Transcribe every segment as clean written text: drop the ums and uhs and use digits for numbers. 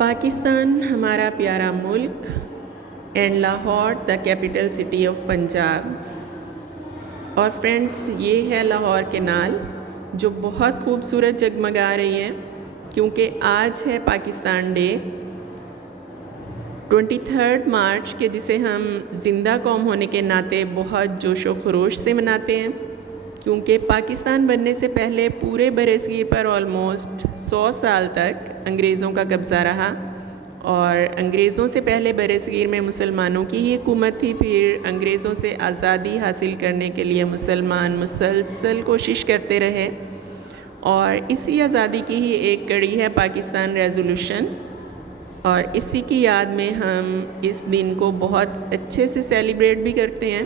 پاکستان ہمارا پیارا ملک and Lahore the capital city of Punjab. اور فرینڈس، یہ ہے لاہور کینال جو بہت خوبصورت جگمگا رہی ہے کیونکہ آج ہے پاکستان ڈے 23 مارچ کے، جسے ہم زندہ قوم ہونے کے ناطے بہت جوش و خروش سے مناتے ہیں کیونکہ پاکستان بننے سے پہلے پورے برصغیر پر آلموسٹ 100 سال تک انگریزوں کا قبضہ رہا، اور انگریزوں سے پہلے برصغیر میں مسلمانوں کی ہی حکومت تھی. پھر انگریزوں سے آزادی حاصل کرنے کے لیے مسلمان مسلسل کوشش کرتے رہے، اور اسی آزادی کی ہی ایک کڑی ہے پاکستان ریزولوشن، اور اسی کی یاد میں ہم اس دن کو بہت اچھے سے سیلیبریٹ بھی کرتے ہیں.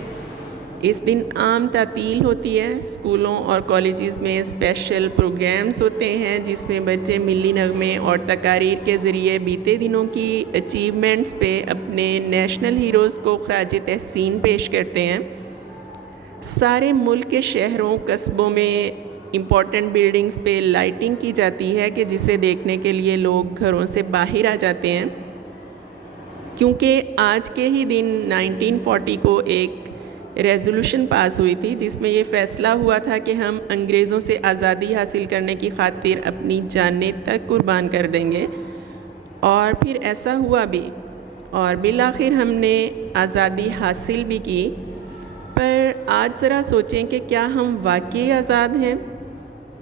اس دن عام تعطیل ہوتی ہے، اسکولوں اور کالجز میں اسپیشل پروگرامز ہوتے ہیں جس میں بچے ملی نغمے اور تقاریر کے ذریعے بیتے دنوں کی اچیومنٹس پہ اپنے نیشنل ہیروز کو خراج تحسین پیش کرتے ہیں. سارے ملک کے شہروں قصبوں میں امپورٹنٹ بلڈنگز پہ لائٹنگ کی جاتی ہے کہ جسے دیکھنے کے لیے لوگ گھروں سے باہر آ جاتے ہیں، کیونکہ آج کے ہی دن 1940 کو ایک ریزولوشن پاس ہوئی تھی جس میں یہ فیصلہ ہوا تھا کہ ہم انگریزوں سے آزادی حاصل کرنے کی خاطر اپنی جانیں تک قربان کر دیں گے، اور پھر ایسا ہوا بھی، اور بالآخر ہم نے آزادی حاصل بھی کی. پر آج ذرا سوچیں کہ کیا ہم واقعی آزاد ہیں؟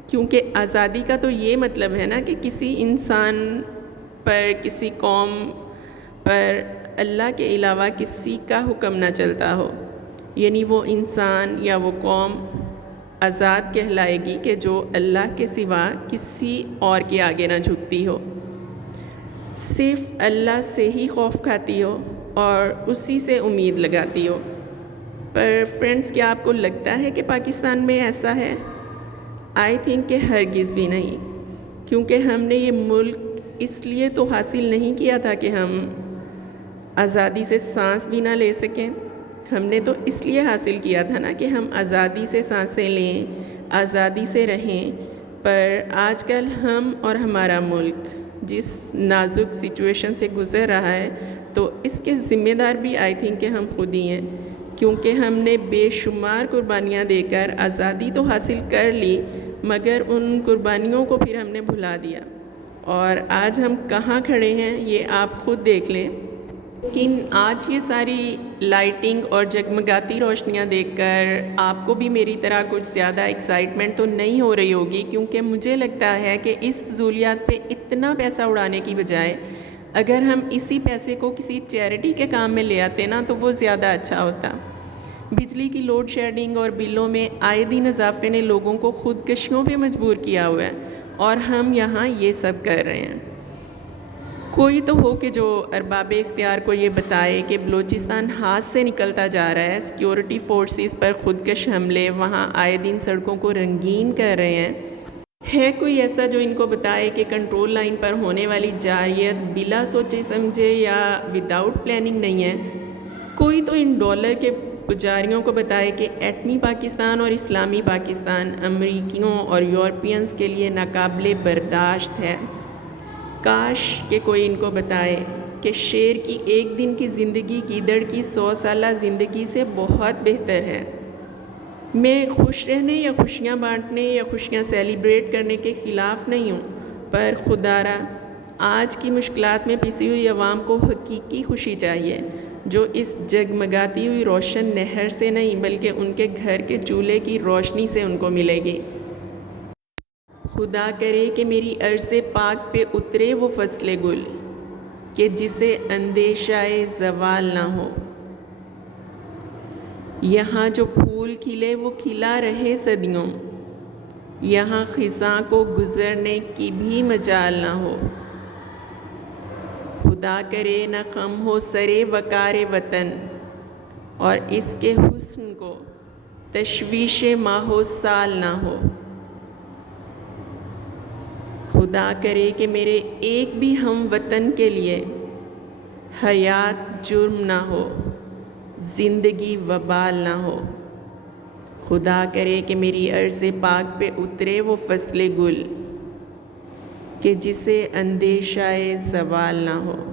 کیونکہ آزادی کا تو یہ مطلب ہے نا کہ کسی انسان پر، کسی قوم پر اللہ کے علاوہ کسی کا حکم نہ چلتا ہو، یعنی وہ انسان یا وہ قوم آزاد کہلائے گی کہ جو اللہ کے سوا کسی اور کے آگے نہ جھکتی ہو، صرف اللہ سے ہی خوف کھاتی ہو اور اسی سے امید لگاتی ہو. پر فرینڈس، کیا آپ کو لگتا ہے کہ پاکستان میں ایسا ہے؟ آئی تھنک کہ ہرگز بھی نہیں، کیونکہ ہم نے یہ ملک اس لیے تو حاصل نہیں کیا تھا کہ ہم آزادی سے سانس بھی نہ لے سکیں. ہم نے تو اس لیے حاصل کیا تھا نا کہ ہم آزادی سے سانسیں لیں، آزادی سے رہیں. پر آج کل ہم اور ہمارا ملک جس نازک سچویشن سے گزر رہا ہے، تو اس کے ذمہ دار بھی آئی تھنک کہ ہم خود ہی ہیں، کیونکہ ہم نے بے شمار قربانیاں دے کر آزادی تو حاصل کر لی، مگر ان قربانیوں کو پھر ہم نے بھلا دیا، اور آج ہم کہاں کھڑے ہیں یہ آپ خود دیکھ لیں. لیکن آج یہ ساری لائٹنگ اور جگمگاتی روشنیاں دیکھ کر آپ کو بھی میری طرح کچھ زیادہ ایکسائٹمنٹ تو نہیں ہو رہی ہوگی، کیونکہ مجھے لگتا ہے کہ اس فضولیات پہ اتنا پیسہ اڑانے کی بجائے اگر ہم اسی پیسے کو کسی چیریٹی کے کام میں لے آتے نا تو وہ زیادہ اچھا ہوتا. بجلی کی لوڈ شیڈنگ اور بلوں میں آئے دن اضافے نے لوگوں کو خودکشیوں پہ مجبور کیا ہوا ہے، اور ہم یہاں یہ سب کر رہے ہیں. کوئی تو ہو کہ جو ارباب اختیار کو یہ بتائے کہ بلوچستان ہاتھ سے نکلتا جا رہا ہے، سیکیورٹی فورسز پر خودکش حملے وہاں آئے دن سڑکوں کو رنگین کر رہے ہیں. ہے کوئی ایسا جو ان کو بتائے کہ کنٹرول لائن پر ہونے والی جارحیت بلا سوچے سمجھے یا وداؤٹ پلاننگ نہیں ہے؟ کوئی تو ان ڈالر کے پجاریوں کو بتائے کہ ایٹمی پاکستان اور اسلامی پاکستان امریکیوں اور یورپینز کے لیے ناقابل برداشت ہے. کاش کہ کوئی ان کو بتائے کہ شیر کی ایک دن کی زندگی گیدڑ کی 100 سالہ زندگی سے بہت بہتر ہے. میں خوش رہنے یا خوشیاں بانٹنے یا خوشیاں سیلیبریٹ کرنے کے خلاف نہیں ہوں، پر خدا را آج کی مشکلات میں پھنسی ہوئی عوام کو حقیقی خوشی چاہیے، جو اس جگمگاتی ہوئی روشن نہر سے نہیں بلکہ ان کے گھر کے چولہے کی روشنی سے ان کو ملے گی. خدا کرے کہ میری عرض پاک پہ اترے وہ فصل گل کہ جسے اندیشہ زوال نہ ہو. یہاں جو پھول کھلے وہ کھلا رہے صدیوں، یہاں خزاں کو گزرنے کی بھی مجال نہ ہو. خدا کرے نہ خم ہو سرے وقار وطن، اور اس کے حسن کو تشویش ماہ و سال نہ ہو. خدا کرے کہ میرے ایک بھی ہم وطن کے لیے حیات جرم نہ ہو، زندگی وبال نہ ہو. خدا کرے کہ میری عرض پاک پہ اترے وہ فصل گل کہ جسے اندیشہ زوال نہ ہو۔